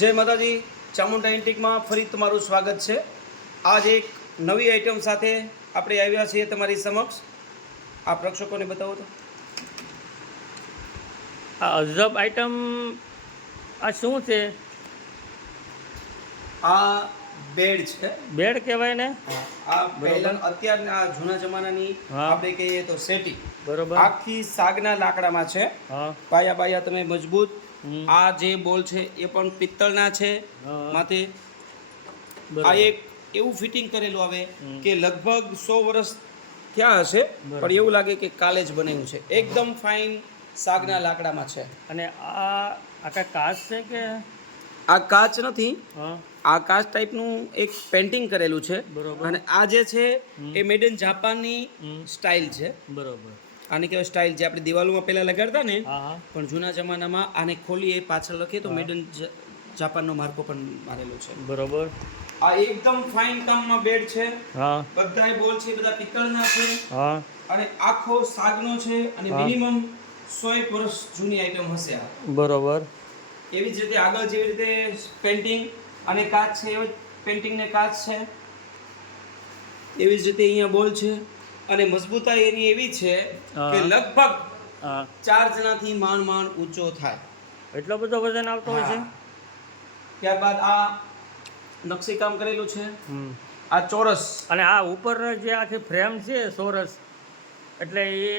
જય માતાજી, ચામુંડા એન્ટિકમાં ફરી તમારું સ્વાગત છે। આજ એક નવી આઈટમ સાથે આપણે આવ્યા છીએ તમારી સમક્ષ। આ પ્રેક્ષકોને બતાવો તો આ અજબ આઈટમ આ શું છે? આ બેડ છે, બેડ કહેવાય ને? આ પહેલા અત્યારના જૂના જમાનાની આપણે કહીએ તો સેટી, બરોબર, આખી સાગના લાકડામાં છે। હા, પાયા બાયા તમે મજબૂત। આ જે બોલ છે એ પણ પિત્તળના છે માથે। આ એક એવું ફિટિંગ કરેલું આવે કે લગભગ 100 વર્ષ થયા હશે, પણ એવું લાગે કે કાલે જ બનાવ્યું છે। એકદમ ફાઇન સાગના લાકડામાં છે। અને આ આખા કાચ છે કે? આ કાચ નથી, હા, આ કાચ ટાઈપનું એક પેન્ટિંગ કરેલું છે। બરોબર, અને આ જે છે એ મેડ ઇન જાપાનની સ્ટાઇલ છે। બરોબર, આને કહેવાય સ્ટાઇલ, જે આપણે દિવાલોમાં પહેલા લગાડતા ને, હા હા, પણ જૂના જમાનામાં આને ખોલીએ પાછળ લખીએ તો મેડ ઇન જાપાનનો માર્કો પણ મારેલો છે। બરોબર, આ એકદમ ફાઇન કામમાં બેડ છે। હા, બધાય બોલ છે બધા પિત્તળના છે હા, અને આખો સાગનો છે અને મિનિમમ 100 વર્ષ જૂની આઈટમ હશે આ। બરોબર, એવી જ રીતે આગળ જેવી રીતે પેન્ટિંગ અને કાચ છે, એવી પેન્ટિંગ ને કાચ છે, એવી જ રીતે અહીંયા બોલ છે અને મજબૂતાઈ એની એવી છે કે લગભગ હા, 4 જણાથી માંડ ઊંચો થાય, એટલો બધો વજન આવતો હોય છે। ત્યારબાદ આ નકશીકામ કરેલું છે। આ ચોરસ, અને આ ઉપર જે આખી ફ્રેમ છે ચોરસ, એટલે એ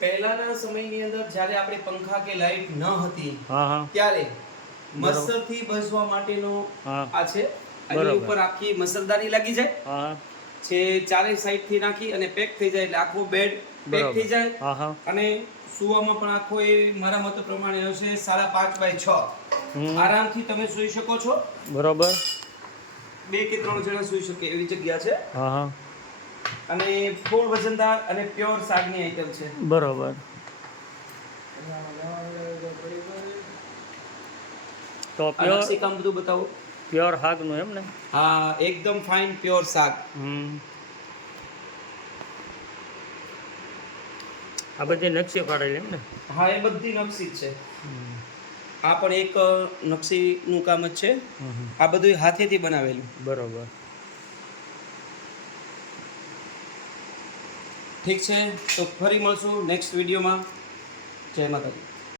પહેલાના સમયની અંદર જ્યારે આપણે પંખા કે લાઈટ ન હતી, હા હા, ત્યારે મચ્છરથી બચવા માટેનો હા, આ છે। આની ઉપર આખી મચ્છરદાની લાગી જાય હા, છે, ચારે સાઈડ થી નાખી અને પેક થઈ જાય, એટલે આખો બેડ પેક થઈ જાય। હા હા, અને સુવામાં પણ આખો એ મારા મત પ્રમાણે હશે 5.5 બાય 6, આરામથી તમે સૂઈ શકો છો। બરોબર, 2 કે 3 જણા સૂઈ શકે એવી જગ્યા છે। હા હા, અને ફૂલ વજનદાર અને પ્યોર સાગની આઈટમ છે। બરોબર, તો પ્યોર નકશીકામ બધું બતાવો। પ્યોર હાગનું એમ ને? હા, એકદમ ફાઇન પ્યોર સાગ। આ બધી નકશી પાડેલી એમ ને? હા, એ બધી નકશી જ છે। આ પણ એક નકશીનું કામ જ છે। આ બધું હાથેથી બનાવેલું। બરોબર, ઠીક છે, તો ફરી મળશું નેક્સ્ટ વિડીયોમાં। જય માતાજી।